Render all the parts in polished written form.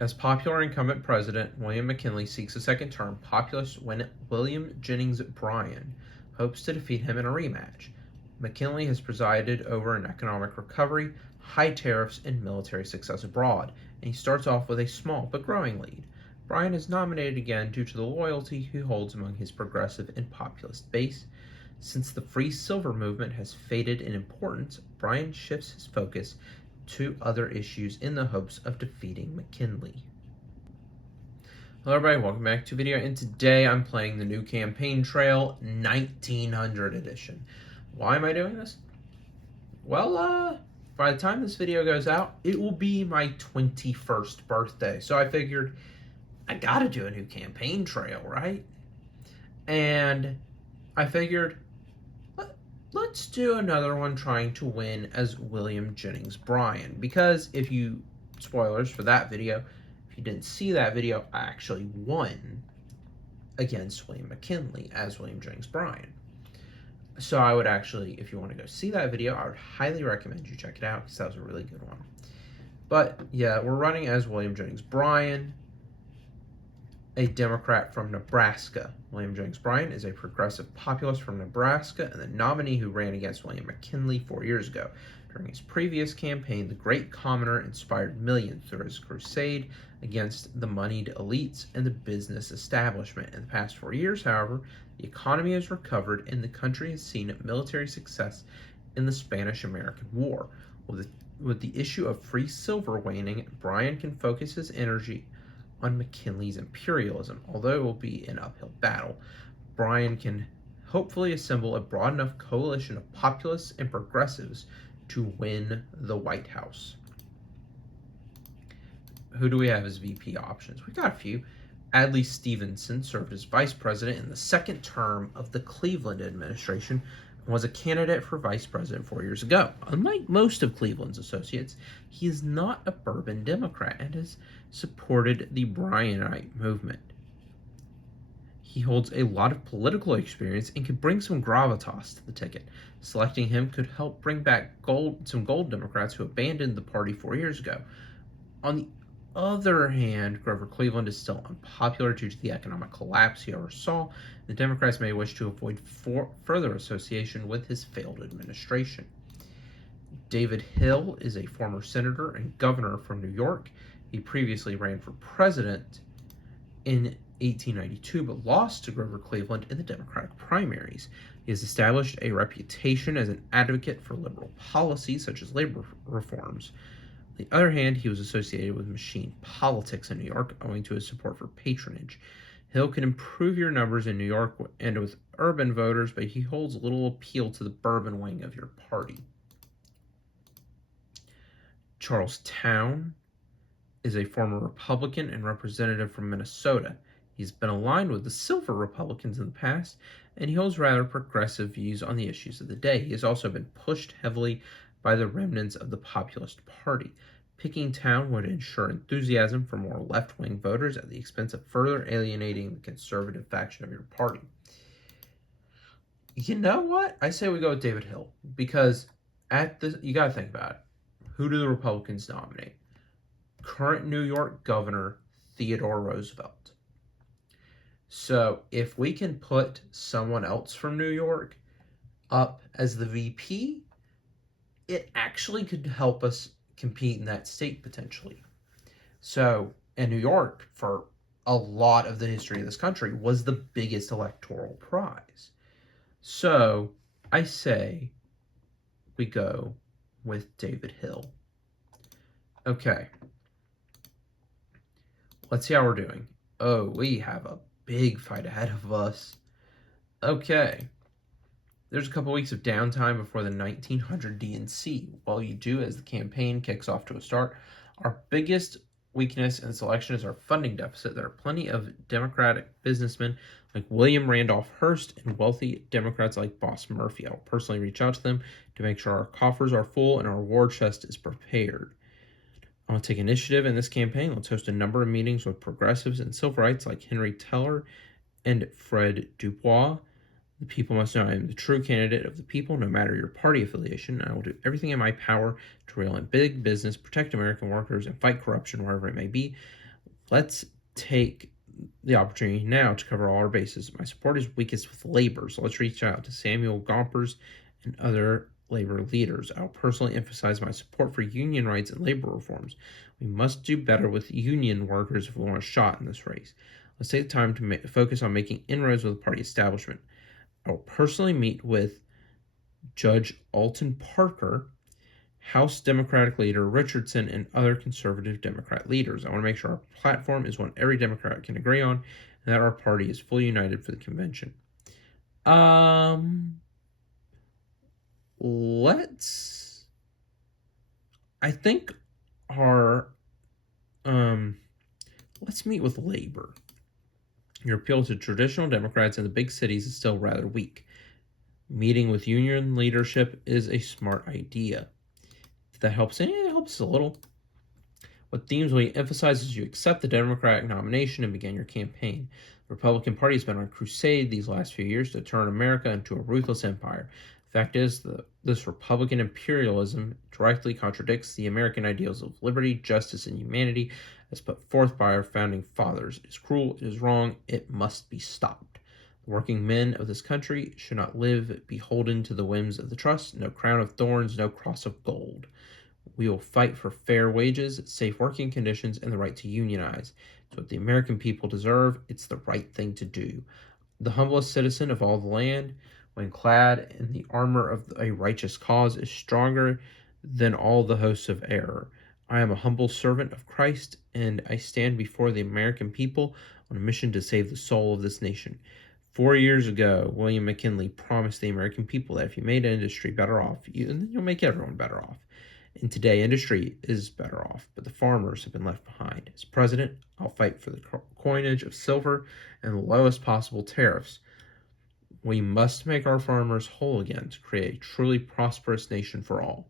As popular incumbent president William McKinley seeks a second term, populist William Jennings Bryan hopes to defeat him in a rematch. McKinley has presided over an economic recovery, high tariffs, and military success abroad, and he starts off with a small but growing lead. Bryan is nominated again due to the loyalty he holds among his progressive and populist base. Since the free silver movement has faded in importance, Bryan shifts his focus to other issues in the hopes of defeating McKinley. Hello everybody, welcome back to the video, and today I'm playing the new campaign trail 1900 edition. Why am I doing this? Well, by the time this video goes out, it will be my 21st birthday, so I figured I gotta do a new campaign trail, right? And I figured let's do another one trying to win as William Jennings Bryan, because spoilers for that video, if you didn't see that video, I actually won against William McKinley as William Jennings Bryan. So I would actually, if you want to go see that video, I would highly recommend you check it out, because that was a really good one. But yeah, we're running as William Jennings Bryan, a Democrat from Nebraska. William Jennings Bryan is a progressive populist from Nebraska and the nominee who ran against William McKinley 4 years ago. During his previous campaign, the Great Commoner inspired millions through his crusade against the moneyed elites and the business establishment. In the past 4 years, however, the economy has recovered and the country has seen military success in the Spanish-American War. With the issue of free silver waning, Bryan can focus his energy on McKinley's imperialism. Although it will be an uphill battle, Bryan can hopefully assemble a broad enough coalition of populists and progressives to win the White House. Who do we have as VP options? We've got a few. Adlai Stevenson served as vice president in the second term of the Cleveland administration and was a candidate for vice president 4 years ago. Unlike most of Cleveland's associates, he is not a bourbon Democrat and has supported the Bryanite movement. He holds a lot of political experience and could bring some gravitas to the ticket. Selecting him could help bring back some gold Democrats who abandoned the party 4 years ago. On the other hand, Grover Cleveland is still unpopular due to the economic collapse he oversaw. The Democrats may wish to avoid further association with his failed administration. David Hill is a former senator and governor from New York. He previously ran for president in 1892, but lost to Grover Cleveland in the Democratic primaries. He has established a reputation as an advocate for liberal policies such as labor reforms. On the other hand, he was associated with machine politics in New York owing to his support for patronage. Hill can improve your numbers in New York and with urban voters, but he holds little appeal to the bourbon wing of your party. Charles Towne is a former Republican and representative from Minnesota. He's been aligned with the Silver Republicans in the past, and he holds rather progressive views on the issues of the day. He has also been pushed heavily by the remnants of the Populist Party. Picking Towne would ensure enthusiasm for more left-wing voters at the expense of further alienating the conservative faction of your party. You know what? I say we go with David Hill, because you got to think about it. Who do the Republicans nominate? Current New York Governor Theodore Roosevelt. So if we can put someone else from New York up as the VP, it actually could help us compete in that state potentially. So, and New York, for a lot of the history of this country, was the biggest electoral prize. So I say we go with David Hill. Okay. Let's see how we're doing. Oh, we have a big fight ahead of us. Okay. There's a couple weeks of downtime before the 1900 DNC. While you do as the campaign kicks off to a start, our biggest weakness in this election is our funding deficit. There are plenty of Democratic businessmen like William Randolph Hearst and wealthy Democrats like Boss Murphy. I'll personally reach out to them to make sure our coffers are full and our war chest is prepared. I want to take initiative in this campaign. Let's host a number of meetings with progressives and civil like Henry Teller and Fred Dubois. The people must know I am the true candidate of the people, no matter your party affiliation. I will do everything in my power to reel in big business, protect American workers, and fight corruption wherever it may be. Let's take the opportunity now to cover all our bases. My support is weakest with labor, so let's reach out to Samuel Gompers and other labor leaders. I'll personally emphasize my support for union rights and labor reforms. We must do better with union workers if we want a shot in this race. Let's take the time to focus on making inroads with the party establishment. I will personally meet with Judge Alton Parker, House Democratic leader Richardson, and other conservative Democrat leaders. I want to make sure our platform is one every Democrat can agree on and that our party is fully united for the convention. Let's, I think our, let's meet with labor. Your appeal to traditional Democrats in the big cities is still rather weak. Meeting with union leadership is a smart idea. If that helps any, it helps a little. What themes will you emphasize as you accept the Democratic nomination and begin your campaign? The Republican Party has been on a crusade these last few years to turn America into a ruthless empire. The fact is, this Republican imperialism directly contradicts the American ideals of liberty, justice, and humanity as put forth by our founding fathers. It is cruel, it is wrong, it must be stopped. The working men of this country should not live beholden to the whims of the trust. No crown of thorns, no cross of gold. We will fight for fair wages, safe working conditions, and the right to unionize. It's what the American people deserve. It's the right thing to do. The humblest citizen of all the land, when clad in the armor of a righteous cause, is stronger than all the hosts of error. I am a humble servant of Christ, and I stand before the American people on a mission to save the soul of this nation. 4 years ago, William McKinley promised the American people that if you made industry better off, you'll make everyone better off. And today, industry is better off, but the farmers have been left behind. As president, I'll fight for the coinage of silver and the lowest possible tariffs. We must make our farmers whole again to create a truly prosperous nation for all.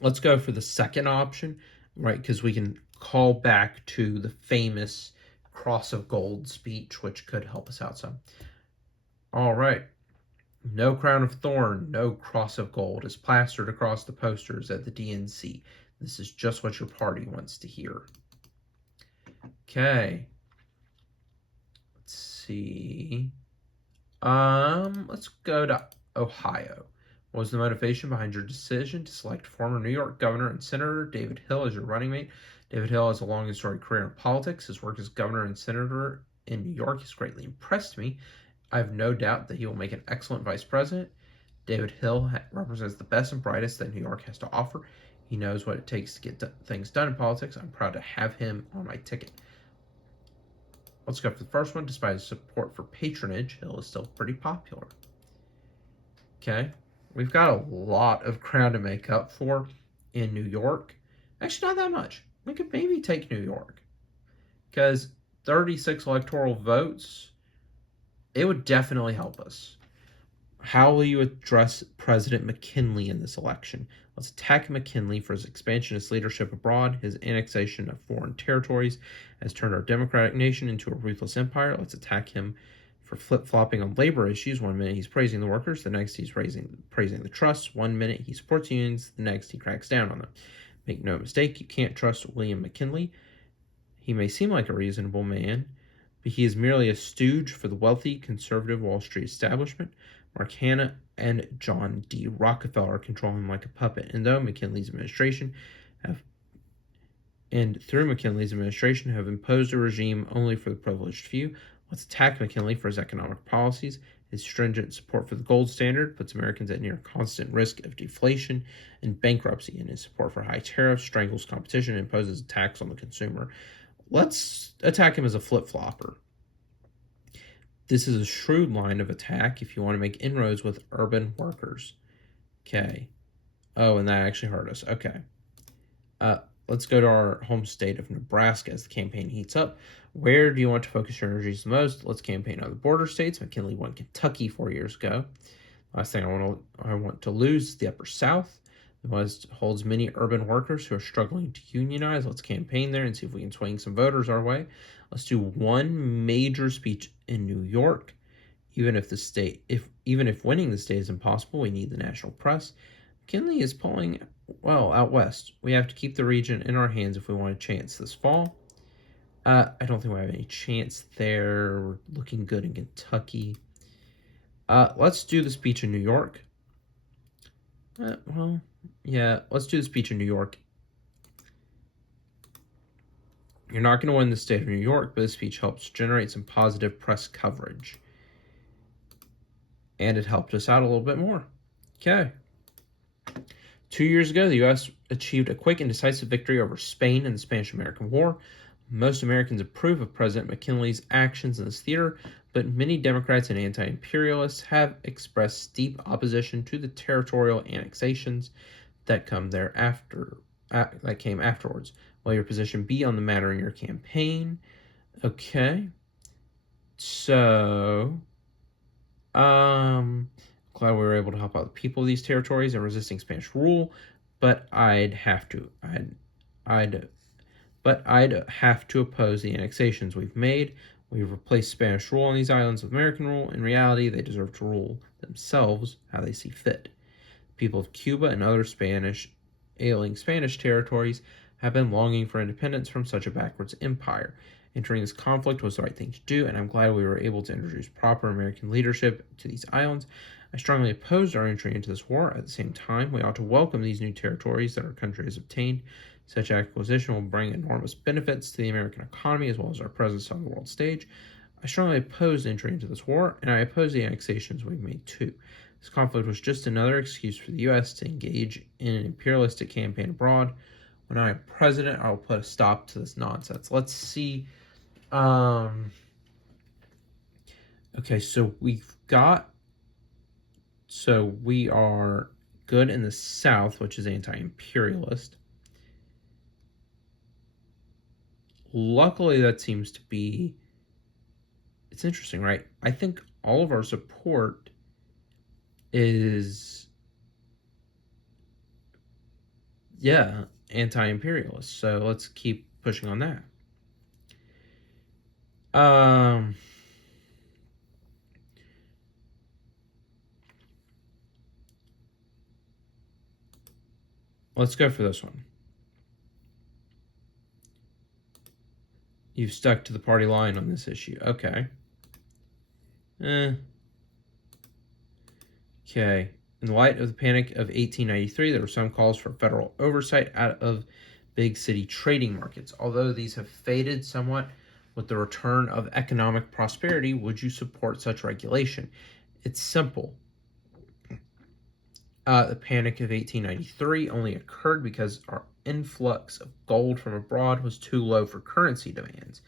Let's go for the second option, right? Because we can call back to the famous Cross of Gold speech, which could help us out some. All right. No crown of thorn, no cross of gold is plastered across the posters at the DNC. This is just what your party wants to hear. Okay. Let's see. Let's go to Ohio. What was the motivation behind your decision to select former New York Governor and Senator David Hill as your running mate? David Hill has a long and storied career in politics. His work as governor and senator in New York has greatly impressed me. I have no doubt that he will make an excellent vice president. David Hill represents the best and brightest that New York has to offer. He knows what it takes to get things done in politics. I'm proud to have him on my ticket. Let's go for the first one. Despite his support for patronage, Hill is still pretty popular. Okay. We've got a lot of ground to make up for in New York. Actually, not that much. We could maybe take New York. Because 36 electoral votes, it would definitely help us. How will you address President McKinley in this election? Let's attack McKinley for his expansionist leadership abroad. His annexation of foreign territories has turned our democratic nation into a ruthless empire. Let's attack him for flip-flopping on labor issues. 1 minute he's praising the workers, the next he's praising the trusts. 1 minute he supports unions, the next he cracks down on them. Make no mistake, you can't trust William McKinley. He may seem like a reasonable man, but he is merely a stooge for the wealthy, conservative Wall Street establishment. Mark Hanna and John D. Rockefeller control him like a puppet, and through McKinley's administration have imposed a regime only for the privileged few. Let's attack McKinley for his economic policies. His stringent support for the gold standard puts Americans at near constant risk of deflation and bankruptcy, and his support for high tariffs strangles competition and imposes a tax on the consumer. Let's attack him as a flip-flopper. This is a shrewd line of attack if you want to make inroads with urban workers. Okay. Oh, and that actually hurt us. Okay. Let's go to our home state of Nebraska as the campaign heats up. Where do you want to focus your energies the most? Let's campaign on the border states. McKinley won Kentucky 4 years ago. Last thing I want to lose is the Upper South. The West holds many urban workers who are struggling to unionize. Let's campaign there and see if we can swing some voters our way. Let's do one major speech in New York. Even if winning the state is impossible, we need the national press. McKinley is pulling well out west. We have to keep the region in our hands if we want a chance this fall. I don't think we have any chance there. We're looking good in Kentucky. Let's do the speech in New York. Let's do the speech in New York. You're not going to win the state of New York, but this speech helps generate some positive press coverage. And it helped us out a little bit more. Okay. 2 years ago, the U.S. achieved a quick and decisive victory over Spain in the Spanish-American War. Most Americans approve of President McKinley's actions in this theater, but many Democrats and anti-imperialists have expressed deep opposition to the territorial annexations that came afterwards. Will your position be on the matter in your campaign? Okay. So, glad we were able to help out the people of these territories in resisting Spanish rule, but I'd have to oppose the annexations we've made. We've replaced Spanish rule on these islands with American rule. In reality, they deserve to rule themselves how they see fit. The people of Cuba and other ailing Spanish territories have been longing for independence from such a backwards empire. Entering this conflict was the right thing to do, and I'm glad we were able to introduce proper American leadership to these islands. I strongly opposed our entry into this war. At the same time, we ought to welcome these new territories that our country has obtained. Such acquisition will bring enormous benefits to the American economy as well as our presence on the world stage. I strongly oppose entry into this war, and I oppose the annexations we've made too. This conflict was just another excuse for the U.S. to engage in an imperialistic campaign abroad. When I am president, I will put a stop to this nonsense. Let's see. Okay, so we are good in the South, which is anti-imperialist. Luckily, that seems to be... It's interesting, right? I think all of our support is... anti-imperialist. So let's keep pushing on that. Let's go for this one. You've stuck to the party line on this issue. Okay. Okay. In the light of the Panic of 1893, there were some calls for federal oversight out of big city trading markets. Although these have faded somewhat with the return of economic prosperity, would you support such regulation? It's simple. The Panic of 1893 only occurred because our influx of gold from abroad was too low for currency demands.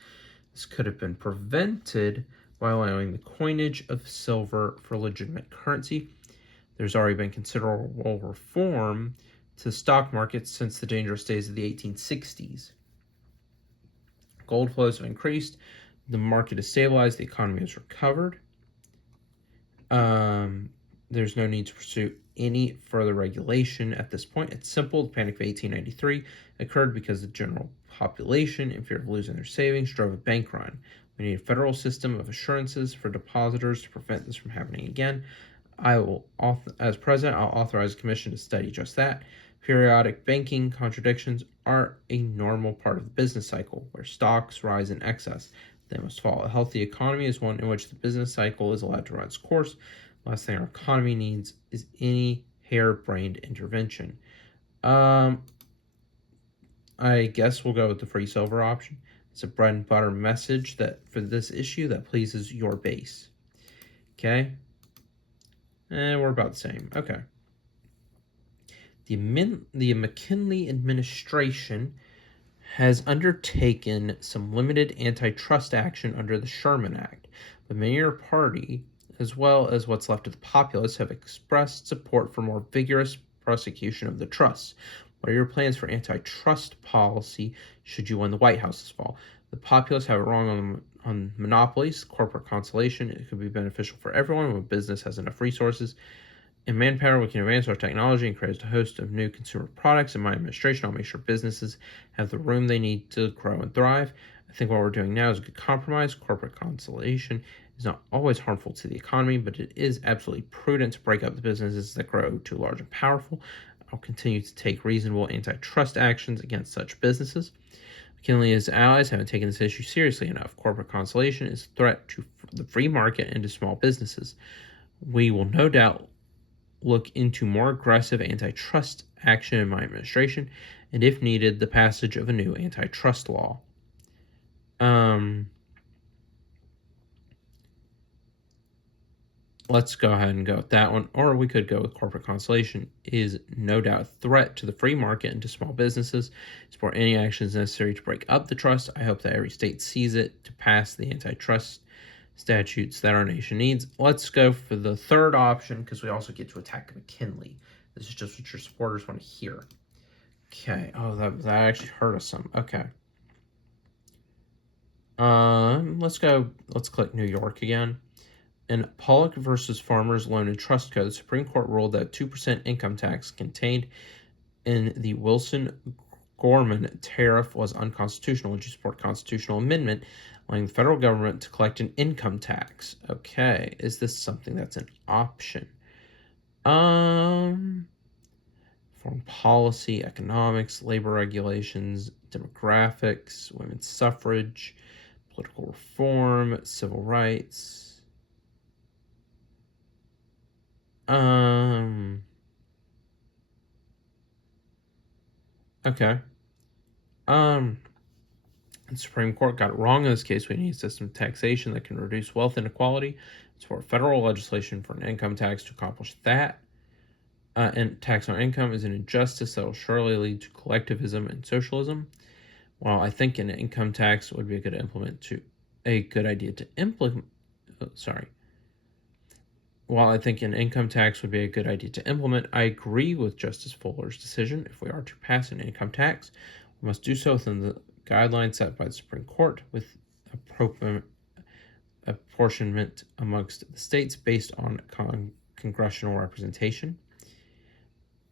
This could have been prevented by allowing the coinage of silver for legitimate currency. There's already been considerable reform to the stock market since the dangerous days of the 1860s. Gold flows have increased, the market has stabilized, the economy has recovered. There's no need to pursue any further regulation at this point. It's simple. The Panic of 1893 occurred because the general population, in fear of losing their savings, drove a bank run. We need a federal system of assurances for depositors to prevent this from happening again. As president, I'll authorize a commission to study just that. Periodic banking contradictions are a normal part of the business cycle, where stocks rise in excess. They must fall. A healthy economy is one in which the business cycle is allowed to run its course. The last thing our economy needs is any harebrained intervention. I guess we'll go with the free silver option. It's a bread and butter message that for this issue that pleases your base. Okay. And we're about the same. Okay. The McKinley administration has undertaken some limited antitrust action under the Sherman Act, but many in your party, as well as what's left of the populace, have expressed support for more vigorous prosecution of the trusts. What are your plans for antitrust policy should you win the White House this fall? The populace have it wrong on monopolies, corporate consolidation. It could be beneficial for everyone when business has enough resources. In manpower, we can advance our technology and create a host of new consumer products. In my administration, I'll make sure businesses have the room they need to grow and thrive. I think what we're doing now is a good compromise. Corporate consolidation is not always harmful to the economy, but it is absolutely prudent to break up the businesses that grow too large and powerful. will continue to take reasonable antitrust actions against such businesses. McKinley and his allies haven't taken this issue seriously enough. Corporate consolidation is a threat to the free market and to small businesses. We will no doubt look into more aggressive antitrust action in my administration, and if needed, the passage of a new antitrust law. Let's go ahead and go with that one, or we could go with corporate consolidation is no doubt a threat to the free market and to small businesses. Support any actions necessary to break up the trust. I hope that every state sees it to pass the antitrust statutes that our nation needs. Let's go for the third option because we also get to attack McKinley. This is just what your supporters want to hear. Okay. Oh, that actually hurt us some. Okay. Let's go. Let's click New York again. In Pollock versus Farmers Loan and Trust Co., the Supreme Court ruled that 2% income tax contained in the Wilson-Gorman tariff was unconstitutional. Would you support a constitutional amendment allowing the federal government to collect an income tax? Okay, is this something that's an option? Foreign policy, economics, labor regulations, demographics, women's suffrage, political reform, civil rights. Okay. The Supreme Court got it wrong in this case. We need a system of taxation that can reduce wealth inequality. Support federal legislation for an income tax to accomplish that. And tax on income is an injustice that will surely lead to collectivism and socialism. While I think an income tax would be a good idea to implement. While I think an income tax would be a good idea to implement, I agree with Justice Fuller's decision. If we are to pass an income tax, we must do so within the guidelines set by the Supreme Court with apportionment amongst the states based on congressional representation.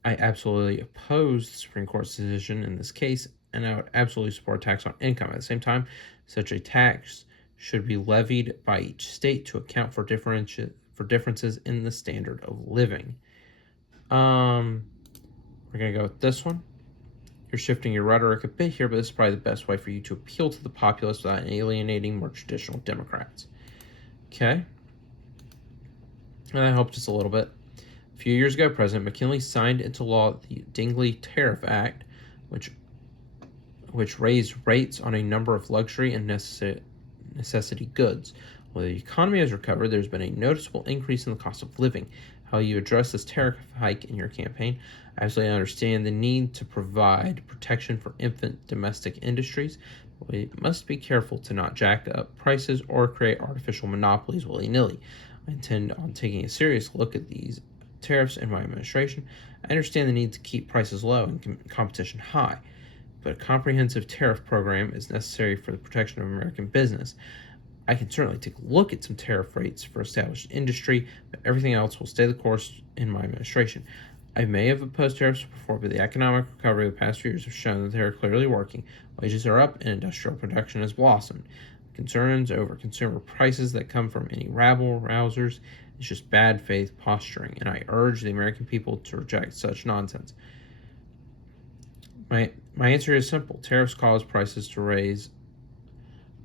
I absolutely oppose the Supreme Court's decision in this case, and I would absolutely support a tax on income. At the same time, such a tax should be levied by each state to account for differences in the standard of living. We're going to go with this one. You're shifting your rhetoric a bit here, but this is probably the best way for you to appeal to the populace without alienating more traditional Democrats. Okay. And that helped just a little bit. A few years ago, President McKinley signed into law the Dingley Tariff Act, which raised rates on a number of luxury and necessity goods. While the economy has recovered, there's been a noticeable increase in the cost of living. How you address this tariff hike in your campaign? I absolutely understand the need to provide protection for infant domestic industries, but we must be careful to not jack up prices or create artificial monopolies willy-nilly. I intend on taking a serious look at these tariffs in my administration. I understand the need to keep prices low and competition high, but a comprehensive tariff program is necessary for the protection of American business. I can certainly take a look at some tariff rates for established industry, but everything else will stay the course in my administration. I may have opposed tariffs before, but the economic recovery of the past few years have shown that they are clearly working. Wages are up and industrial production has blossomed. Concerns over consumer prices that come from any rabble-rousers is just bad faith posturing, and I urge the American people to reject such nonsense. My answer is simple. Tariffs cause prices to raise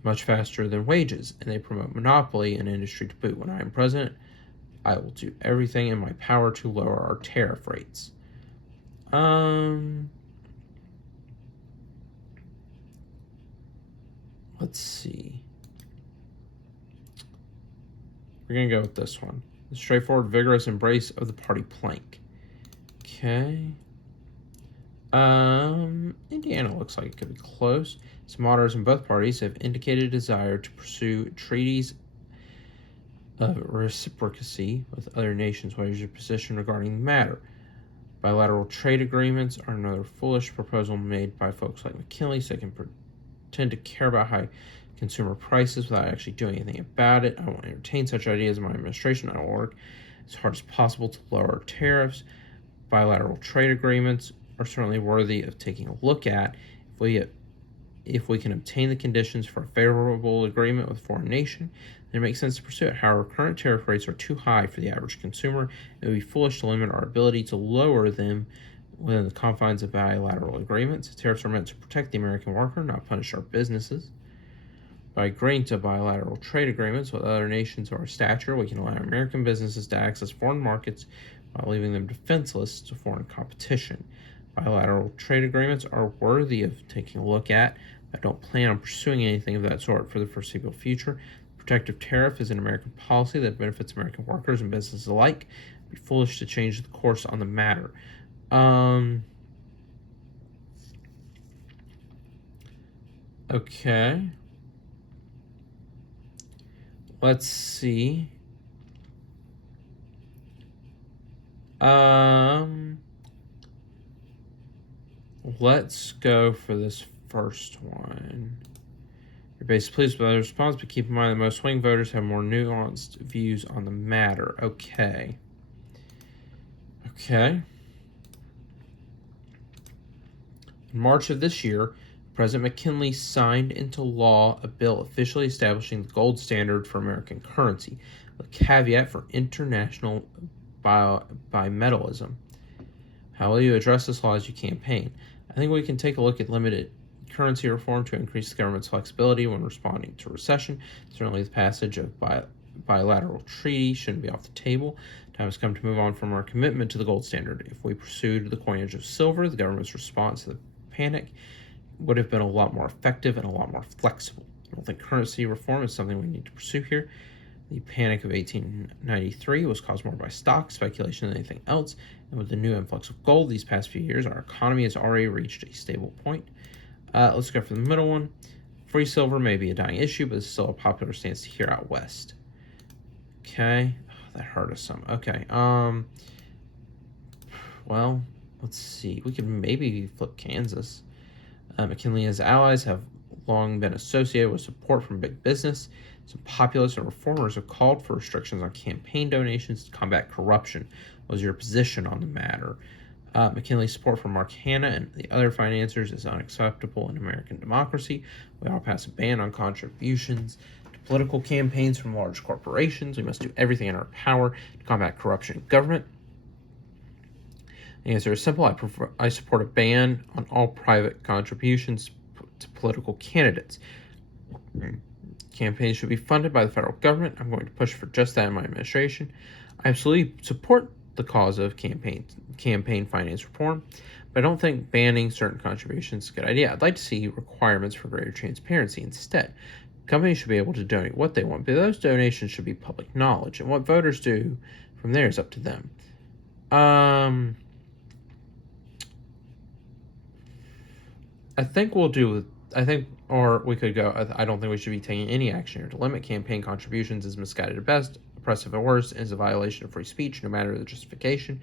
much faster than wages, and they promote monopoly and industry to boot. When I am president, I will do everything in my power to lower our tariff rates. Let's see. We're going to go with this one. The straightforward, vigorous embrace of the party plank. Okay. Indiana looks like it could be close. Some moderators in both parties have indicated a desire to pursue treaties of reciprocity with other nations. What is your position regarding the matter? Bilateral trade agreements are another foolish proposal made by folks like McKinley, so they can pretend to care about high consumer prices without actually doing anything about it. I won't entertain such ideas in my administration. I will work as hard as possible to lower tariffs. Bilateral trade agreements are certainly worthy of taking a look at if we can obtain the conditions for a favorable agreement with a foreign nation, then it makes sense to pursue it. However, current tariff rates are too high for the average consumer. It would be foolish to limit our ability to lower them within the confines of bilateral agreements. Tariffs are meant to protect the American worker, not punish our businesses. By agreeing to bilateral trade agreements with other nations of our stature, we can allow American businesses to access foreign markets while leaving them defenseless to foreign competition. Bilateral trade agreements are worthy of taking a look at. I don't plan on pursuing anything of that sort for the foreseeable future. Protective tariff is an American policy that benefits American workers and businesses alike. It'd be foolish to change the course on the matter. Okay. Let's see. Let's go for this first one. You're basically pleased with the response, but keep in mind that most swing voters have more nuanced views on the matter. Okay. In March of this year, President McKinley signed into law a bill officially establishing the gold standard for American currency, a caveat for international bimetallism. How will you address this law as you campaign? I think we can take a look at limited currency reform to increase the government's flexibility when responding to recession. Certainly the passage of bilateral treaty shouldn't be off the table. Time has come to move on from our commitment to the gold standard. If we pursued the coinage of silver, the government's response to the panic would have been a lot more effective and a lot more flexible. I don't think currency reform is something we need to pursue here. The panic of 1893 was caused more by stock speculation than anything else, and with the new influx of gold these past few years, our economy has already reached a stable point. Let's go for the middle one. Free silver may be a dying issue, but it's still a popular stance here out west. Okay. That hurt us some. Okay. Well, let's see. We could maybe flip Kansas. McKinley and his allies have long been associated with support from big business. Some populists and reformers have called for restrictions on campaign donations to combat corruption. What was your position on the matter? McKinley's support for Mark Hanna and the other financiers is unacceptable in American democracy. We ought to pass a ban on contributions to political campaigns from large corporations. We must do everything in our power to combat corruption in government. The answer is simple. I support a ban on all private contributions to political candidates. Campaigns should be funded by the federal government. I'm going to push for just that in my administration. I absolutely support the cause of campaign finance reform, but I don't think banning certain contributions is a good idea. I'd like to see requirements for greater transparency instead. Companies should be able to donate what they want, but those donations should be public knowledge, and what voters do from there is up to them. I think we could go, I don't think we should be taking any action here. To limit campaign contributions is misguided at best, oppressive at worst, and is a violation of free speech, no matter the justification.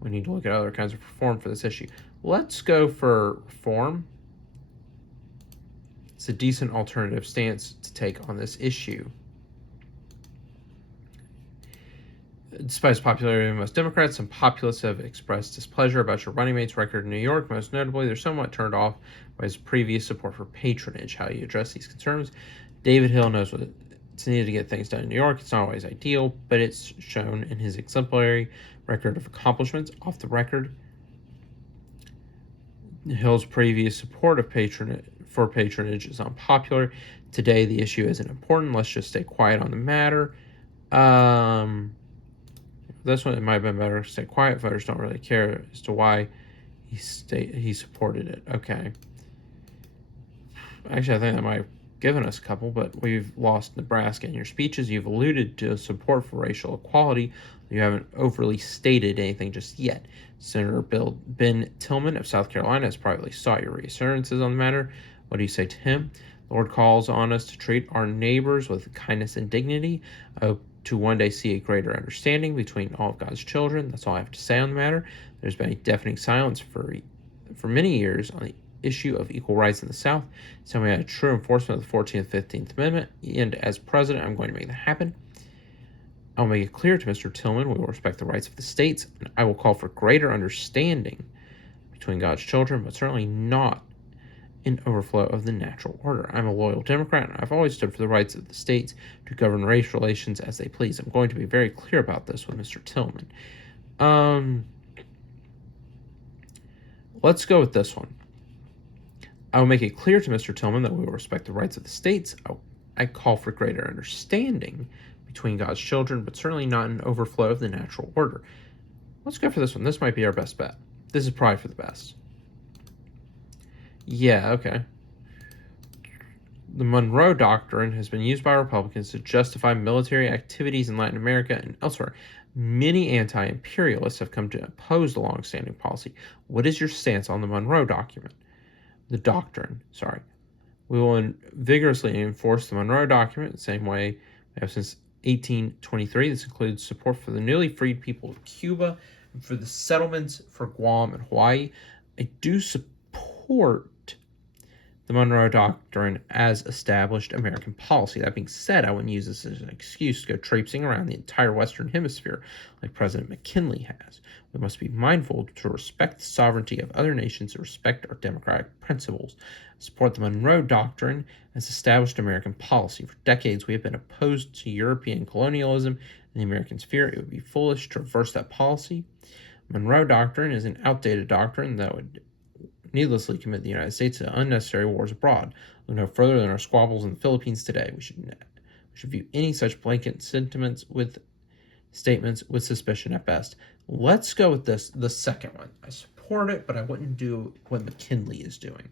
We need to look at other kinds of reform for this issue. Let's go for reform. It's a decent alternative stance to take on this issue. Despite its popularity among most Democrats, some populists have expressed displeasure about your running mate's record in New York. Most notably, they're somewhat turned off by his previous support for patronage. How you address these concerns? David Hill knows what it's needed to get things done in New York. It's not always ideal, but it's shown in his exemplary record of accomplishments. Off the record, Hill's previous support of patronage is unpopular. Today, the issue isn't important. Let's just stay quiet on the matter. This one, it might have been better to stay quiet. Voters don't really care as to why he supported it. Okay. Actually, I think that might have given us a couple, but we've lost Nebraska. In your speeches, you've alluded to support for racial equality. You haven't overly stated anything just yet. Senator Ben Tillman of South Carolina has privately sought your reassurances on the matter. What do you say to him? The Lord calls on us to treat our neighbors with kindness and dignity. To one day see a greater understanding between all of God's children. That's all I have to say on the matter. There's been a deafening silence for many years on the issue of equal rights in the South. So we had a true enforcement of the 14th and 15th Amendment, and as president, I'm going to make that happen. I'll make it clear to Mr. Tillman we will respect the rights of the states, and I will call for greater understanding between God's children, but certainly not an overflow of the natural order. I'm a loyal Democrat, and I've always stood for the rights of the states to govern race relations as they please. I'm going to be very clear about this with Mr. Tillman. Let's go with this one. I will make it clear to Mr. Tillman that we will respect the rights of the states. I call for greater understanding between God's children, but certainly not an overflow of the natural order. Let's go for this one. This might be our best bet. This is probably for the best. Yeah, okay. The Monroe Doctrine has been used by Republicans to justify military activities in Latin America and elsewhere. Many anti-imperialists have come to oppose the long-standing policy. What is your stance on the Monroe Doctrine? We will vigorously enforce the Monroe Document the same way we have since 1823. This includes support for the newly freed people of Cuba and for the settlements for Guam and Hawaii. I do support the Monroe Doctrine as established American policy. That being said, I wouldn't use this as an excuse to go traipsing around the entire Western Hemisphere like President McKinley has. We must be mindful to respect the sovereignty of other nations and respect our democratic principles. Support the Monroe Doctrine as established American policy. For decades, we have been opposed to European colonialism in the American sphere. It would be foolish to reverse that policy. Monroe Doctrine is an outdated doctrine that would needlessly commit the United States to unnecessary wars abroad. Look no further than our squabbles in the Philippines today. We should view any such blanket statements with suspicion at best. Let's go with the second one. I support it, but I wouldn't do what McKinley is doing.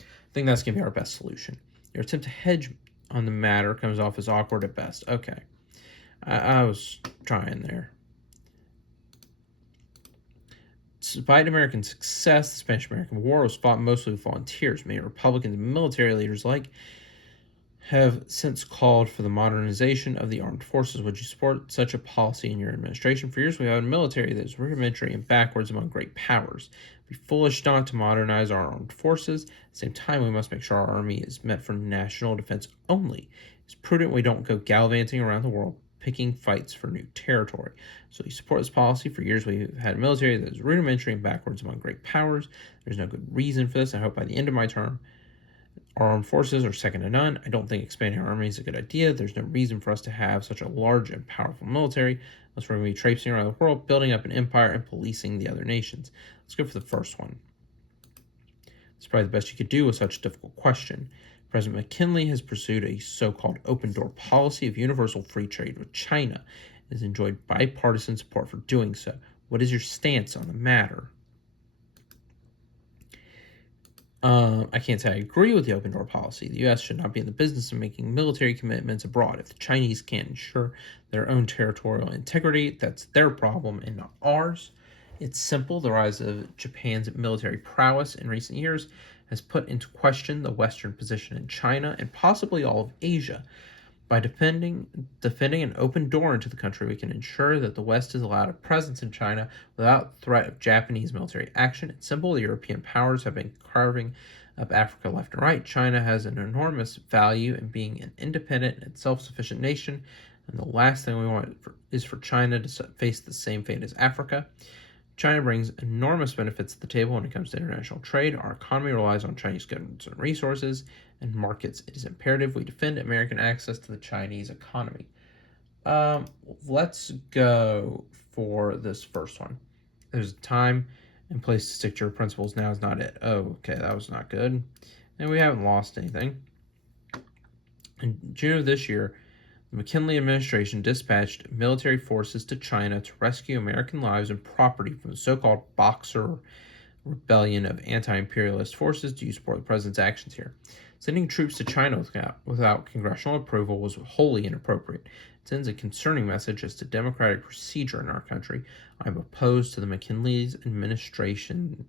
I think that's going to be our best solution. Your attempt to hedge on the matter comes off as awkward at best. Okay. I was trying there. Despite American success, the Spanish-American War was fought mostly with volunteers. Many Republicans and military leaders alike have since called for the modernization of the armed forces. Would you support such a policy in your administration? For years, we have had a military that is rudimentary and backwards among great powers. It would be foolish not to modernize our armed forces. At the same time, we must make sure our army is meant for national defense only. It's prudent we don't go gallivanting around the world picking fights for new territory. So you support this policy. For years, we've had a military that is rudimentary and backwards among great powers. There's no good reason for this. I hope by the end of my term, our armed forces are second to none. I don't think expanding our army is a good idea. There's no reason for us to have such a large and powerful military unless we're going to be traipsing around the world, building up an empire and policing the other nations. Let's go for the first one. It's probably the best you could do with such a difficult question. President McKinley has pursued a so-called open-door policy of universal free trade with China and has enjoyed bipartisan support for doing so. What is your stance on the matter? I can't say I agree with the open-door policy. The U.S. should not be in the business of making military commitments abroad. If the Chinese can't ensure their own territorial integrity, that's their problem and not ours. It's simple. The rise of Japan's military prowess in recent years has put into question the Western position in China and possibly all of Asia. By defending an open door into the country, we can ensure that the West is allowed a presence in China without threat of Japanese military action. It's simple. The European powers have been carving up Africa left and right. China has an enormous value in being an independent and self-sufficient nation, and the last thing we want is for China to face the same fate as Africa. China brings enormous benefits to the table when it comes to international trade. Our economy relies on Chinese goods and resources and markets. It is imperative we defend American access to the Chinese economy. Let's go for this first one. There's a time and place to stick to your principles. Now is not it. Oh, okay, that was not good. And we haven't lost anything. In June of this year, the McKinley administration dispatched military forces to China to rescue American lives and property from the so-called Boxer rebellion of anti-imperialist forces. Do you support the president's actions here? Sending troops to China without congressional approval was wholly inappropriate. It sends a concerning message as to democratic procedure in our country. I am opposed to the McKinley administration's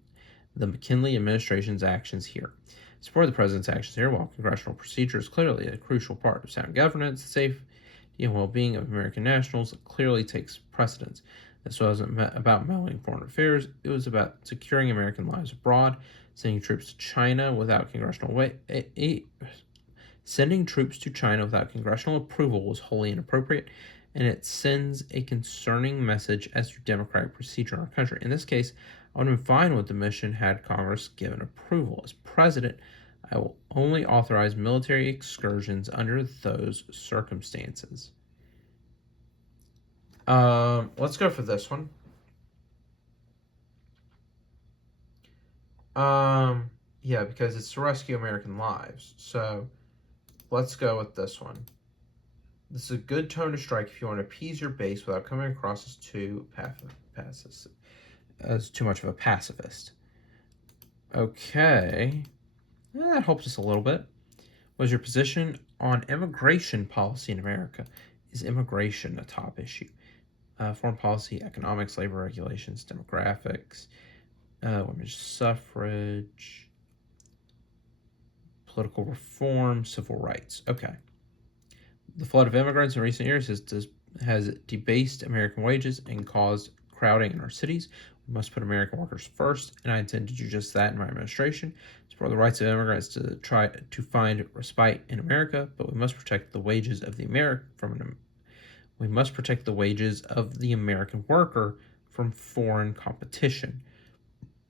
actions here. Support the president's actions here. While congressional procedure is clearly a crucial part of sound governance, the safety and well-being of American nationals clearly takes precedence. This wasn't about meddling foreign affairs. It was about securing American lives abroad. Sending troops to China without congressional approval was wholly inappropriate, and it sends a concerning message as to democratic procedure in our country. In this case, I would have been fine with the mission had Congress given approval. As president, I will only authorize military excursions under those circumstances. Let's go for this one. Yeah, because it's to rescue American lives. So let's go with this one. This is a good tone to strike if you want to appease your base without coming across as too much of a pacifist. Okay, that helps us a little bit. What is your position on immigration policy in America? Is immigration a top issue? Foreign policy, economics, labor regulations, demographics, women's suffrage, political reform, civil rights. Okay. The flood of immigrants in recent years has debased American wages and caused crowding in our cities. We must put American workers first, and I intend to do just that in my administration. Support the rights of immigrants to try to find respite in America, but we must protect the wages of the American worker from foreign competition.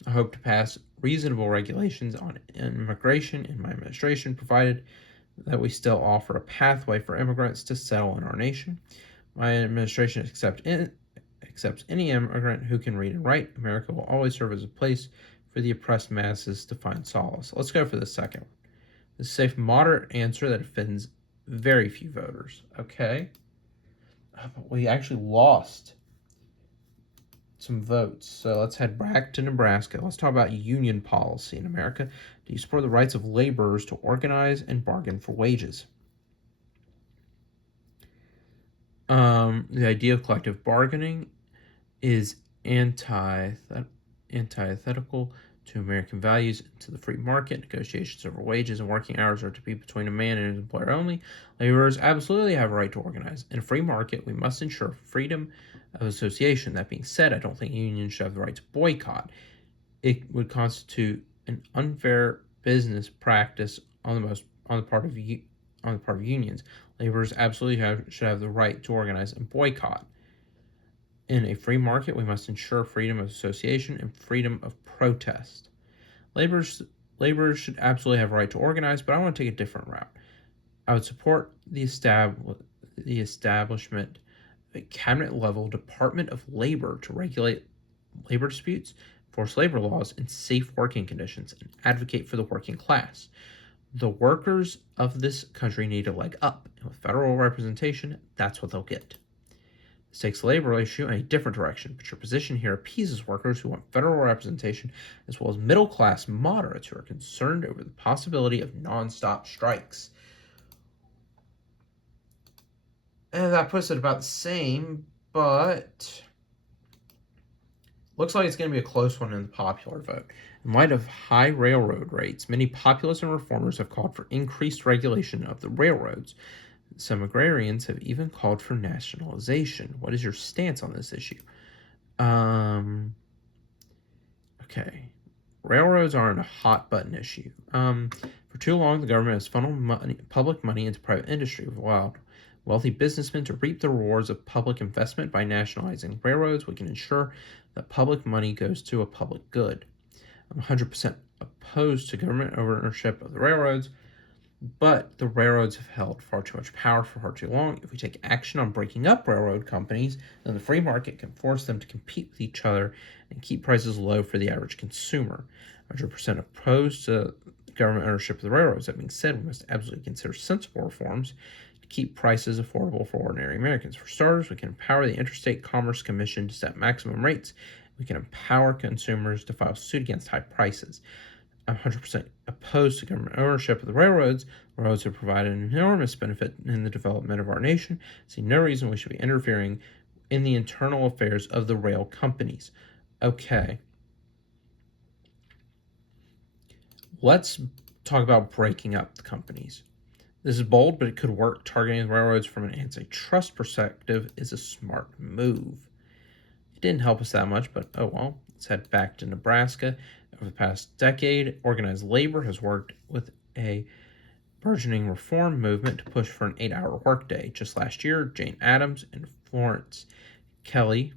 I hope to pass reasonable regulations on immigration in my administration, provided that we still offer a pathway for immigrants to settle in our nation. My administration accepts any immigrant who can read and write. America will always serve as a place for the oppressed masses to find solace. Let's go for the second one. The safe, moderate answer that offends very few voters. Okay. We actually lost some votes. So let's head back to Nebraska. Let's talk about union policy in America. Do you support the rights of laborers to organize and bargain for wages? The idea of collective bargaining is antithetical to American values and to the free market. Negotiations over wages and working hours are to be between a man and his employer only. Laborers absolutely have a right to organize. In a free market, we must ensure freedom of association. That being said, I don't think unions should have the right to boycott. It would constitute an unfair business practice on the part of unions. Laborers absolutely should have the right to organize and boycott. In a free market, we must ensure freedom of association and freedom of protest. Laborers should absolutely have a right to organize, but I want to take a different route. I would support the establishment of a cabinet-level Department of Labor to regulate labor disputes, enforce labor laws, and safe working conditions, and advocate for the working class. The workers of this country need a leg up, and with federal representation, that's what they'll get. This takes the labor issue in a different direction, but your position here appeases workers who want federal representation, as well as middle-class moderates who are concerned over the possibility of non-stop strikes. And that puts it about the same, but looks like it's going to be a close one in the popular vote. In light of high railroad rates, many populists and reformers have called for increased regulation of the railroads. Some agrarians have even called for nationalization. What is your stance on this issue? Okay. Railroads aren't a hot button issue. For too long, the government has funneled public money into private industry, while wealthy businessmen to reap the rewards of public investment. By nationalizing railroads, we can ensure that public money goes to a public good. I'm 100% opposed to government ownership of the railroads, but the railroads have held far too much power for far too long. If we take action on breaking up railroad companies, then the free market can force them to compete with each other and keep prices low for the average consumer. 100% opposed to government ownership of the railroads. That being said, we must absolutely consider sensible reforms to keep prices affordable for ordinary Americans. For starters, we can empower the Interstate Commerce Commission to set maximum rates. We can empower consumers to file suit against high prices. I'm 100% opposed to government ownership of the railroads. Railroads have provided an enormous benefit in the development of our nation. I see no reason we should be interfering in the internal affairs of the rail companies. Okay. Let's talk about breaking up the companies. This is bold, but it could work. Targeting the railroads from an antitrust perspective is a smart move. It didn't help us that much, but oh well. Let's head back to Nebraska. Over the past decade, organized labor has worked with a burgeoning reform movement to push for an 8-hour workday. Just last year, Jane Addams and Florence Kelley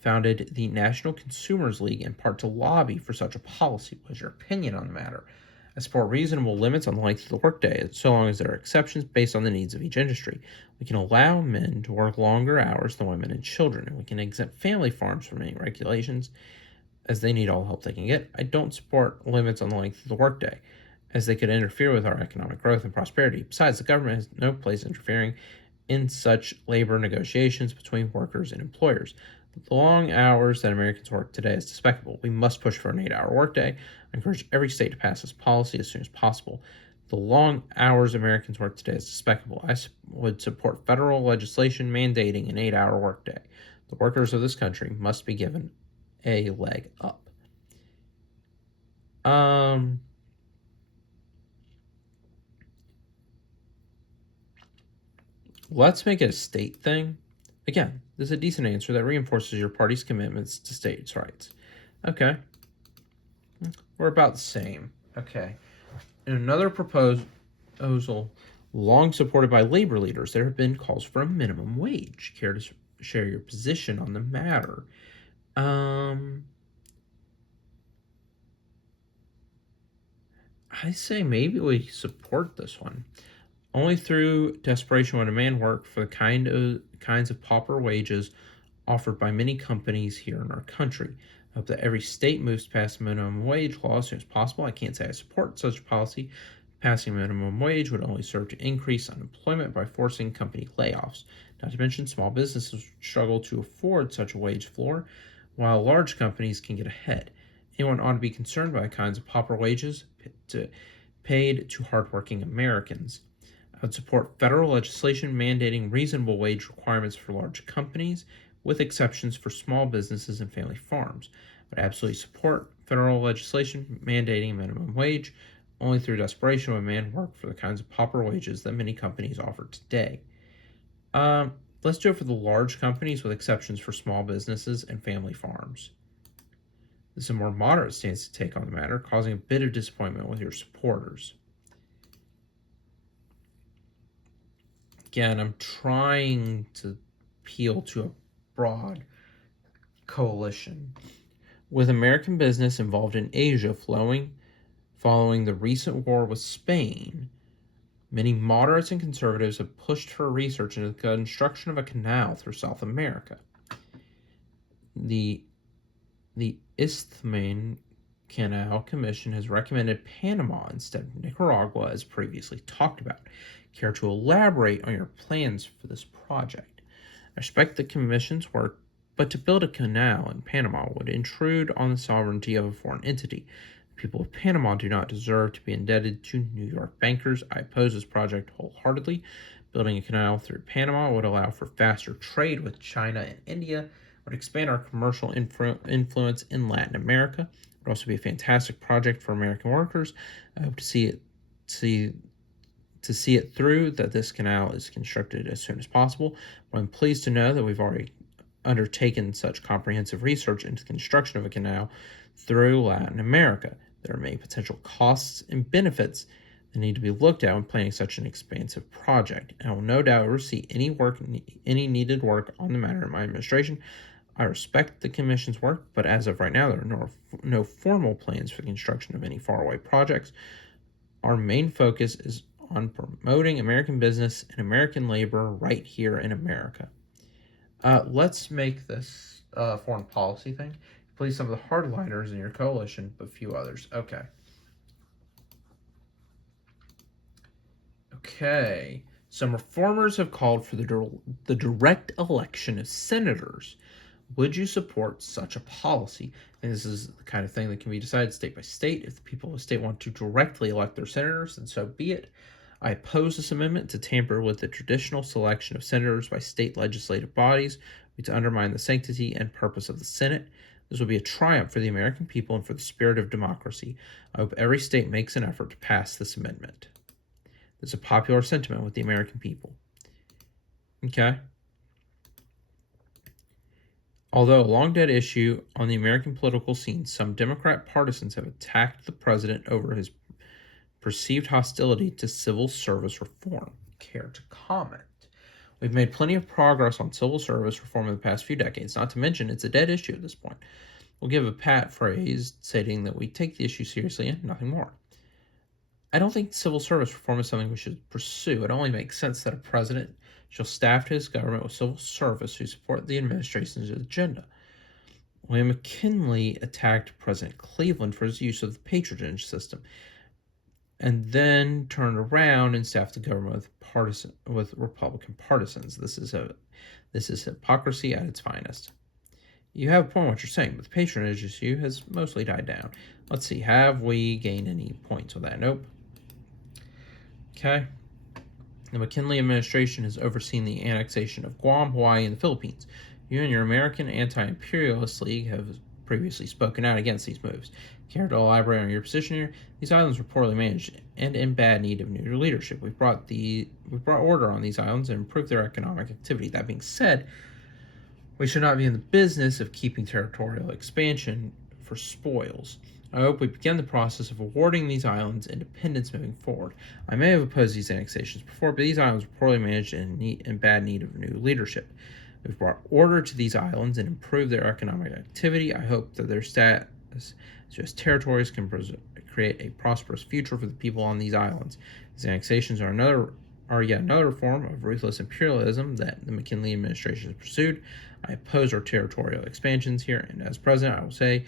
founded the National Consumers League in part to lobby for such a policy. What is your opinion on the matter? I support reasonable limits on the length of the workday, so long as there are exceptions based on the needs of each industry. We can allow men to work longer hours than women and children, and we can exempt family farms from any regulations. as they need all the help they can get. I don't support limits on the length of the workday, as they could interfere with our economic growth and prosperity. Besides, the government has no place interfering in such labor negotiations between workers and employers. The long hours that Americans work today is despicable. We must push for an 8-hour workday. I encourage every state to pass this policy as soon as possible. The long hours Americans work today is despicable. I would support federal legislation mandating an 8-hour workday. The workers of this country must be given a leg up. Let's make it a state thing. Again, this is a decent answer that reinforces your party's commitments to states' rights. Okay. We're about the same. Okay. In another proposal long supported by labor leaders, there have been calls for a minimum wage. Care to share your position on the matter? I say maybe we support this one. Only through desperation will a man work for the kinds of pauper wages offered by many companies here in our country. I hope that every state moves past minimum wage law as soon as possible. I can't say I support such a policy. Passing minimum wage would only serve to increase unemployment by forcing company layoffs. Not to mention, small businesses struggle to afford such a wage floor, while large companies can get ahead. Anyone ought to be concerned by the kinds of pauper wages paid to hardworking Americans. I would support federal legislation mandating reasonable wage requirements for large companies, with exceptions for small businesses and family farms. I would absolutely support federal legislation mandating minimum wage. Only through desperation will a man work for the kinds of pauper wages that many companies offer today. Let's do it for the large companies, with exceptions for small businesses and family farms. This is a more moderate stance to take on the matter, causing a bit of disappointment with your supporters. Again, I'm trying to appeal to a broad coalition. With American business involved in Asia following the recent war with Spain, many moderates and conservatives have pushed for research into the construction of a canal through South America. The Isthmian Canal Commission has recommended Panama instead of Nicaragua, as previously talked about. Care to elaborate on your plans for this project? I respect the Commission's work, but to build a canal in Panama would intrude on the sovereignty of a foreign entity. The people of Panama do not deserve to be indebted to New York bankers. I oppose this project wholeheartedly. Building a canal through Panama would allow for faster trade with China and India, would expand our commercial influence in Latin America. It would also be a fantastic project for American workers. I hope to see it through, that this canal is constructed as soon as possible. I'm pleased to know that we've already undertaken such comprehensive research into the construction of a canal through Latin America. There are many potential costs and benefits that need to be looked at when planning such an expansive project, and I will no doubt oversee any needed work on the matter in my administration. I respect the Commission's work, but as of right now, there are no formal plans for the construction of any faraway projects. Our main focus is on promoting American business and American labor right here in America. Let's make this foreign policy thing. Please, some of the hardliners in your coalition, but few others. Okay. Some reformers have called for the direct election of senators. Would you support such a policy? And this is the kind of thing that can be decided state by state. If the people of a state want to directly elect their senators, then so be it. I oppose this amendment to tamper with the traditional selection of senators by state legislative bodies, to undermine the sanctity and purpose of the Senate. This will be a triumph for the American people and for the spirit of democracy. I hope every state makes an effort to pass this amendment. This is a popular sentiment with the American people. Okay. Although a long-dead issue on the American political scene, some Democrat partisans have attacked the president over his perceived hostility to civil service reform. Care to comment? We've made plenty of progress on civil service reform in the past few decades, not to mention it's a dead issue at this point. We'll give a pat phrase stating that we take the issue seriously and nothing more. I don't think civil service reform is something we should pursue. It only makes sense that a president shall staff his government with civil servants who support the administration's agenda. William McKinley attacked President Cleveland for his use of the patronage system, and then turned around and staffed the government with Republican partisans. This is hypocrisy at its finest. You have a point in what you're saying, but the patronage issue has mostly died down. Let's see, have we gained any points with that? Nope. Okay. The McKinley administration has overseen the annexation of Guam, Hawaii, and the Philippines. You and your American Anti-Imperialist League have previously spoken out against these moves. Care to elaborate on your position here? These islands were poorly managed and in bad need of new leadership. We've brought order on these islands and improved their economic activity. That being said, we should not be in the business of keeping territorial expansion for spoils. I hope we begin the process of awarding these islands independence moving forward. I may have opposed these annexations before, but these islands were poorly managed and in bad need of new leadership. We've brought order to these islands and improved their economic activity. I hope that their status as just territories can create a prosperous future for the people on these islands. These annexations are yet another form of ruthless imperialism that the McKinley administration has pursued. I oppose our territorial expansions here, and as president, I'll see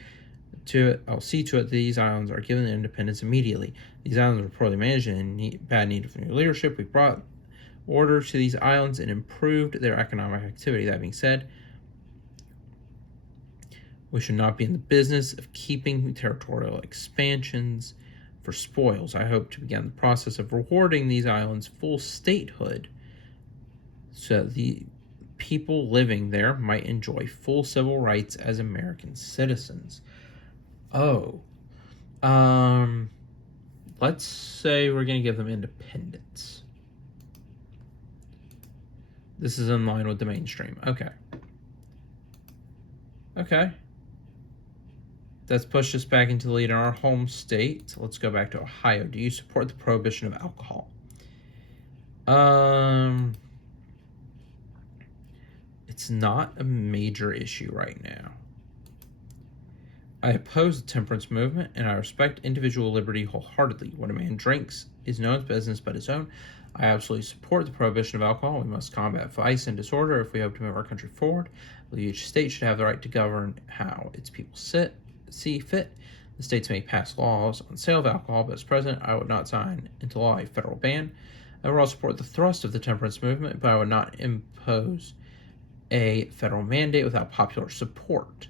to it these islands are given independence immediately. These islands were poorly managed and in bad need of new leadership. We brought order to these islands and improved their economic activity. That being said, we should not be in the business of keeping territorial expansions for spoils. I hope to begin the process of rewarding these islands full statehood so the people living there might enjoy full civil rights as American citizens. Let's say we're going to give them independence. This is in line with the mainstream. Okay. That's pushed us back into the lead in our home state. So let's go back to Ohio. Do you support the prohibition of alcohol? It's not a major issue right now. I oppose the temperance movement, and I respect individual liberty wholeheartedly. What a man drinks is no one's business but his own. I absolutely support the prohibition of alcohol. We must combat vice and disorder if we hope to move our country forward. I believe each state should have the right to govern how its people see fit. The states may pass laws on sale of alcohol, but as president, I would not sign into law a federal ban. I would also support the thrust of the temperance movement, but I would not impose a federal mandate without popular support.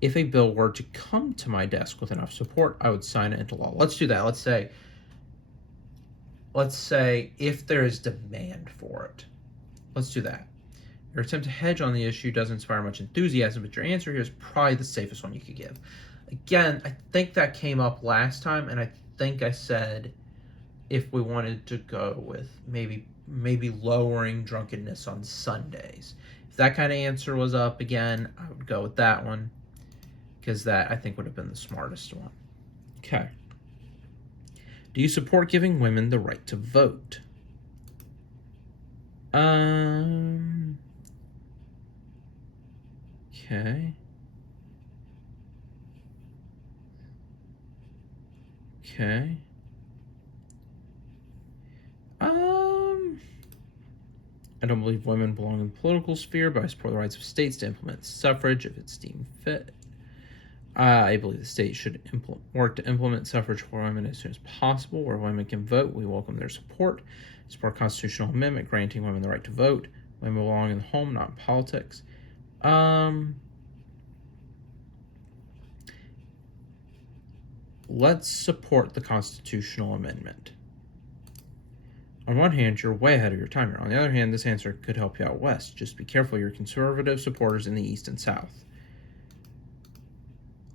If a bill were to come to my desk with enough support, I would sign it into law. Let's do that. Let's say if there is demand for it. Let's do that. Your attempt to hedge on the issue doesn't inspire much enthusiasm, but your answer here is probably the safest one you could give. Again, I think that came up last time, and I think I said if we wanted to go with maybe lowering drunkenness on Sundays. If that kind of answer was up again, I would go with that one, because that I think would have been the smartest one. Okay. Do you support giving women the right to vote? Okay. I don't believe women belong in the political sphere, but I support the rights of states to implement suffrage if it's deemed fit. I believe the state should work to implement suffrage for women as soon as possible. Where women can vote, we welcome their support. Support a constitutional amendment granting women the right to vote. Women belong in the home, not in politics. Let's support the constitutional amendment. On one hand, you're way ahead of your time here. On the other hand, this answer could help you out west. Just be careful of your conservative supporters in the east and south.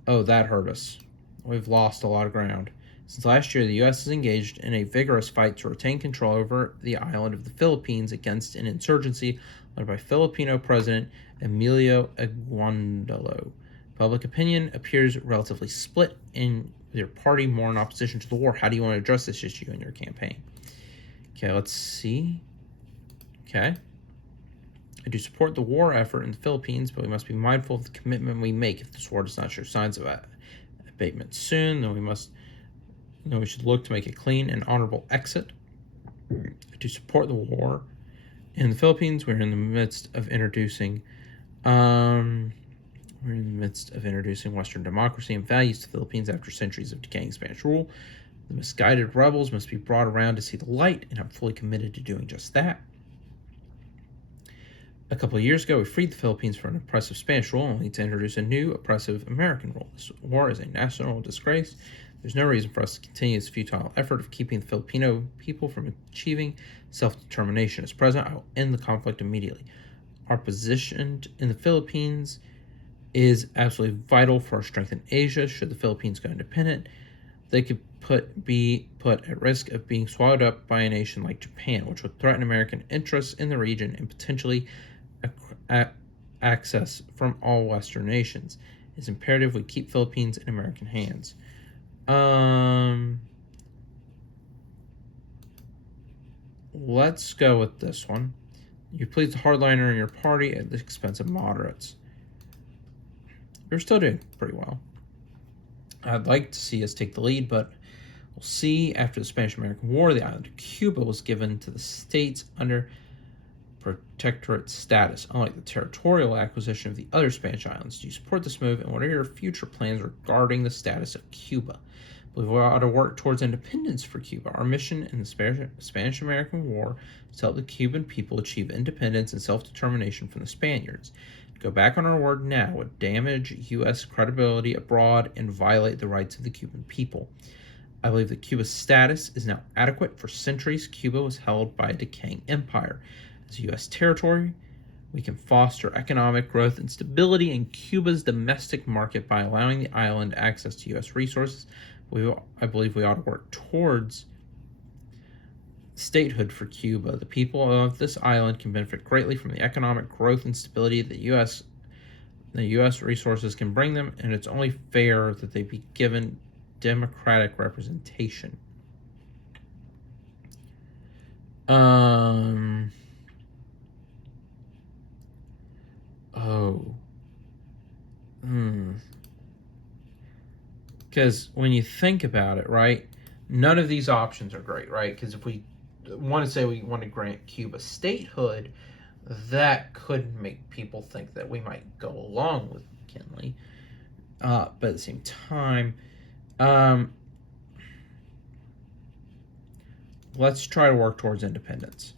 Oh, that hurt us. We've lost a lot of ground. Since last year, the U.S. has engaged in a vigorous fight to retain control over the island of the Philippines against an insurgency led by Filipino President Emilio Aguinaldo. Public opinion appears relatively split with your party more in opposition to the war. How do you want to address this issue in your campaign? Okay, let's see. Okay. I do support the war effort in the Philippines, but we must be mindful of the commitment we make. If this war does not show signs of abatement soon, then we should look to make a clean and honorable exit. I do support the war in the Philippines. We're in the midst of introducing We're in the midst of introducing Western democracy and values to the Philippines after centuries of decaying Spanish rule. The misguided rebels must be brought around to see the light, and I'm fully committed to doing just that. A couple of years ago, we freed the Philippines from an oppressive Spanish rule, only to introduce a new oppressive American rule. This war is a national disgrace. There's no reason for us to continue this futile effort of keeping the Filipino people from achieving self-determination. As president, I will end the conflict immediately. Our position in the Philippines is absolutely vital for our strength in Asia. Should the Philippines go independent, they could be put at risk of being swallowed up by a nation like Japan, which would threaten American interests in the region and potentially access from all Western nations. It's imperative we keep Philippines in American hands. Let's go with this one. You please the hardliner in your party at the expense of moderates. You're still doing pretty well. I'd like to see us take the lead, but we'll see. After the Spanish-American War, the island of Cuba was given to the states under protectorate status, unlike the territorial acquisition of the other Spanish islands. Do you support this move, and what are your future plans regarding the status of Cuba? I believe we ought to work towards independence for Cuba. Our mission in the Spanish-American War is to help the Cuban people achieve independence and self-determination from the Spaniards. To go back on our word now would damage U.S. credibility abroad and violate the rights of the Cuban people. I believe that Cuba's status is now adequate. For centuries, Cuba was held by a decaying empire. As U.S. territory, we can foster economic growth and stability in Cuba's domestic market by allowing the island access to U.S. resources. I believe we ought to work towards statehood for Cuba. The people of this island can benefit greatly from the economic growth and stability that the U.S. resources can bring them, and it's only fair that they be given democratic representation. Because when you think about it, right, none of these options are great, right? Because if we want to say we want to grant Cuba statehood, that could make people think that we might go along with McKinley. But at the same time, let's try to work towards independence.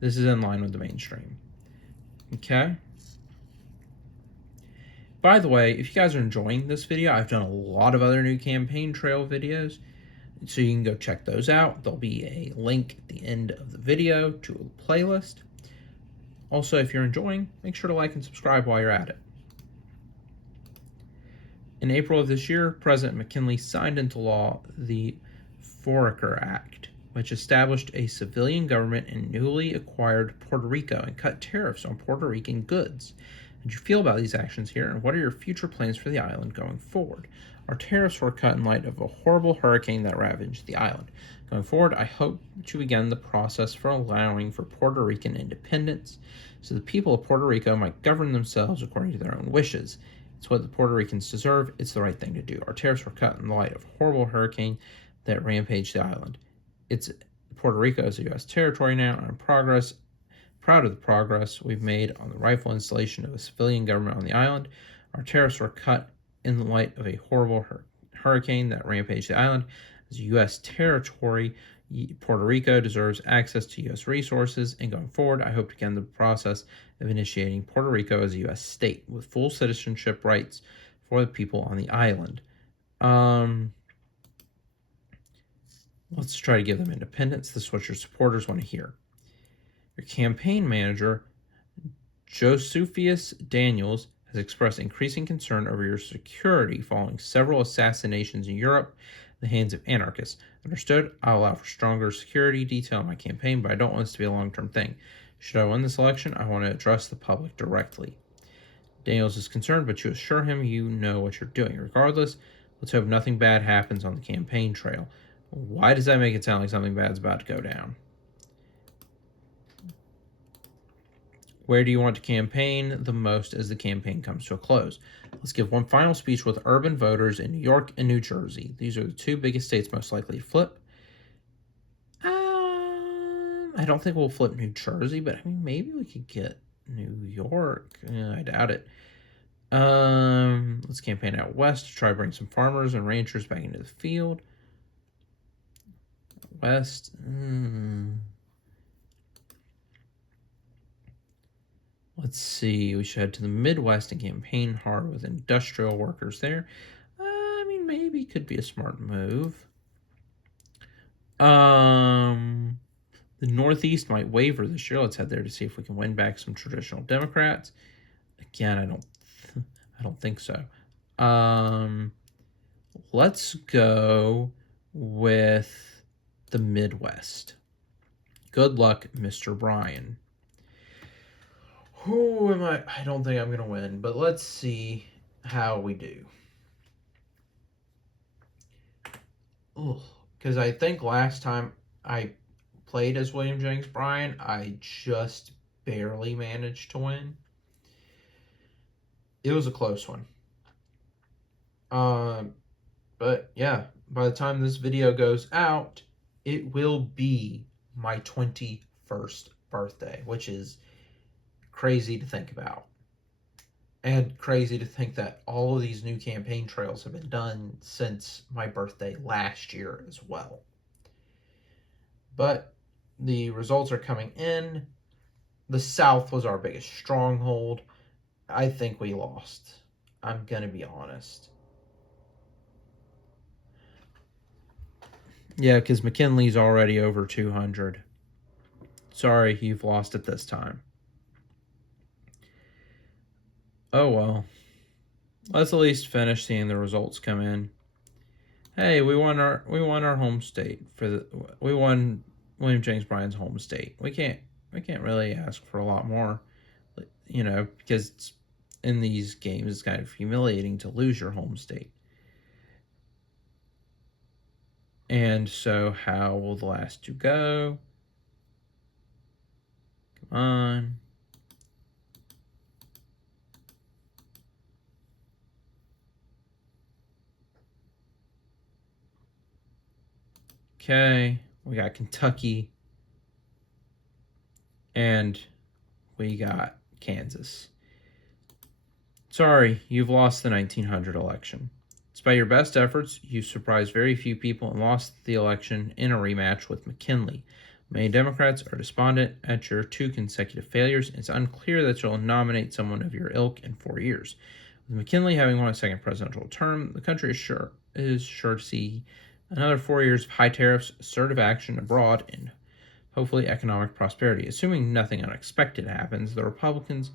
This is in line with the mainstream. Okay? By the way, if you guys are enjoying this video, I've done a lot of other new campaign trail videos, so you can go check those out. There'll be a link at the end of the video to a playlist. Also, if you're enjoying, make sure to like and subscribe while you're at it. In April of this year, President McKinley signed into law the Foraker Act, which established a civilian government in newly acquired Puerto Rico and cut tariffs on Puerto Rican goods. How do you feel about these actions here, and what are your future plans for the island going forward? Our tariffs were cut in light of a horrible hurricane that ravaged the island. Going forward, I hope to begin the process for allowing for Puerto Rican independence, so the people of Puerto Rico might govern themselves according to their own wishes. It's what the Puerto Ricans deserve. It's the right thing to do. Our tariffs were cut in the light of a horrible hurricane that rampaged the island. Puerto Rico is a U.S. territory now, and I'm proud of the progress we've made on the rightful installation of a civilian government on the island. Our tariffs were cut in the light of a horrible hurricane that rampaged the island. As a U.S. territory, Puerto Rico deserves access to U.S. resources, and going forward, I hope to begin the process of initiating Puerto Rico as a U.S. state with full citizenship rights for the people on the island. Let's try to give them independence. This is what your supporters want to hear. Your campaign manager, Josephus Daniels, has expressed increasing concern over your security following several assassinations in Europe in the hands of anarchists. Understood, I'll allow for stronger security detail in my campaign, but I don't want this to be a long-term thing. Should I win this election, I want to address the public directly. Daniels is concerned, but you assure him you know what you're doing. Regardless, let's hope nothing bad happens on the campaign trail. Why does that make it sound like something bad's about to go down? Where do you want to campaign the most as the campaign comes to a close? Let's give one final speech with urban voters in New York and New Jersey. These are the two biggest states most likely to flip. I don't think we'll flip New Jersey, but I mean, maybe we could get New York. I doubt it. Let's campaign out west to try to bring some farmers and ranchers back into the field. West. Let's see. We should head to the Midwest and campaign hard with industrial workers there. I mean, maybe could be a smart move. The Northeast might waver this year. Let's head there to see if we can win back some traditional Democrats. Again, I don't think so. Let's go with the Midwest. Good luck, Mr. Bryan. Who am I? I don't think I'm going to win, but let's see how we do. Because I think last time I played as William Jennings Bryan, I just barely managed to win. It was a close one. But yeah, by the time this video goes out, it will be my 21st birthday, which is crazy to think about. And crazy to think that all of these new campaign trails have been done since my birthday last year as well. But the results are coming in. The South was our biggest stronghold. I think we lost. I'm going to be honest. Yeah, because McKinley's already over 200. Sorry, you've lost it this time. Oh well. Let's at least finish seeing the results come in. Hey, we won our home state we won William Jennings Bryan's home state. We can't really ask for a lot more, because in these games it's kind of humiliating to lose your home state. And so how will the last two go? Come on. Okay, we got Kentucky and we got Kansas. Sorry, you've lost the 1900 election. Despite your best efforts, you surprised very few people and lost the election in a rematch with McKinley. Many Democrats are despondent at your 2 consecutive failures. It's unclear that you'll nominate someone of your ilk in 4 years. With McKinley having won a second presidential term, the country is sure to see another 4 years of high tariffs, assertive action abroad, and hopefully economic prosperity. Assuming nothing unexpected happens, the Republicans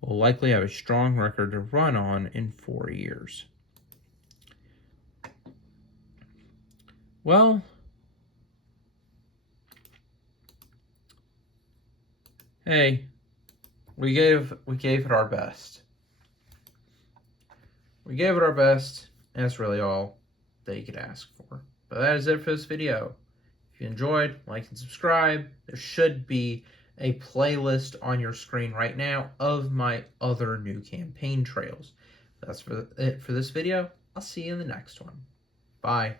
will likely have a strong record to run on in 4 years. Well, hey, we gave it our best. We gave it our best, and that's really all that you could ask for. But that is it for this video. If you enjoyed, like and subscribe. There should be a playlist on your screen right now of my other new campaign trails. That's it for this video. I'll see you in the next one. Bye.